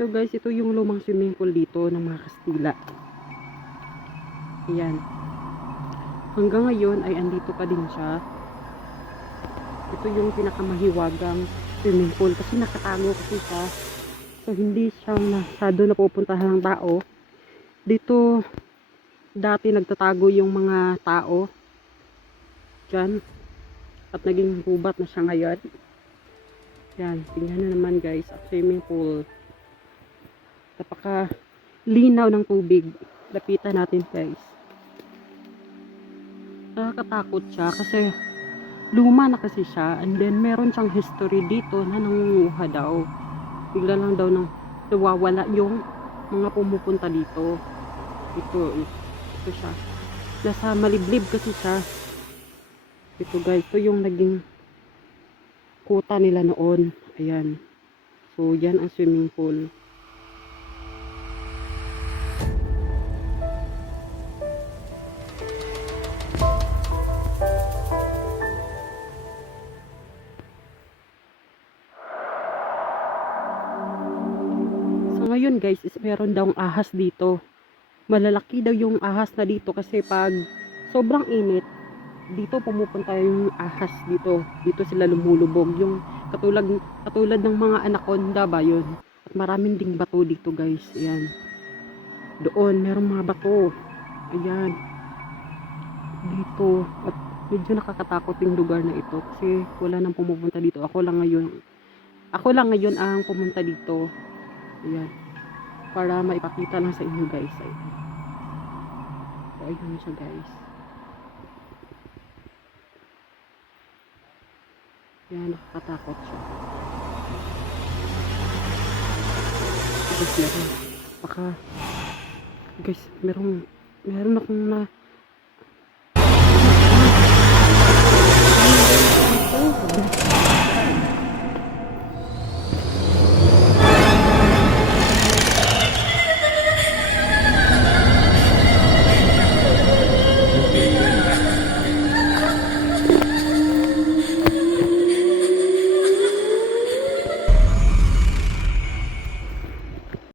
So guys, ito yung lumang swimming pool dito ng mga Kastila. Ayan. Hanggang ngayon ay andito pa din siya. Ito yung pinakamahiwagang swimming pool kasi nakatago kasi siya. So hindi siya masyado napupuntahan ng tao. Dito dati nagtatago yung mga tao dyan. At naging gubat na siya ngayon. Yan, tingnan na naman guys, ang swimming pool. Napaka linaw ng tubig. Lapitan natin guys. Nakakatakot siya kasi luma na kasi siya, and then meron siyang history dito na nangunguha daw. Bigla lang daw nang nawawala yung mga pumupunta dito. Ito siya. Nasa maliblib kasi siya. Ito guys, ito yung naging kuta nila noon. Ayan. So yan ang swimming pool. So ngayon guys, is meron daw ahas dito. Malalaki daw yung ahas na dito kasi pag sobrang init, dito pumupunta yung ahas dito. Dito sila lumulubog. Yung katulad ng mga anaconda ba yun. At maraming ding bato dito guys. Ayan. Doon, merong mga bato. Ayan. Dito. At medyo nakakatakot yung lugar na ito. Kasi wala nang pumupunta dito. Ako lang ngayon ang pumunta dito. Ayan. Para maipakita lang sa inyo guys. Ayan. So, ayun siya guys. Yan, nakakatakot siya. Guys, meron. Baka, guys, meron akong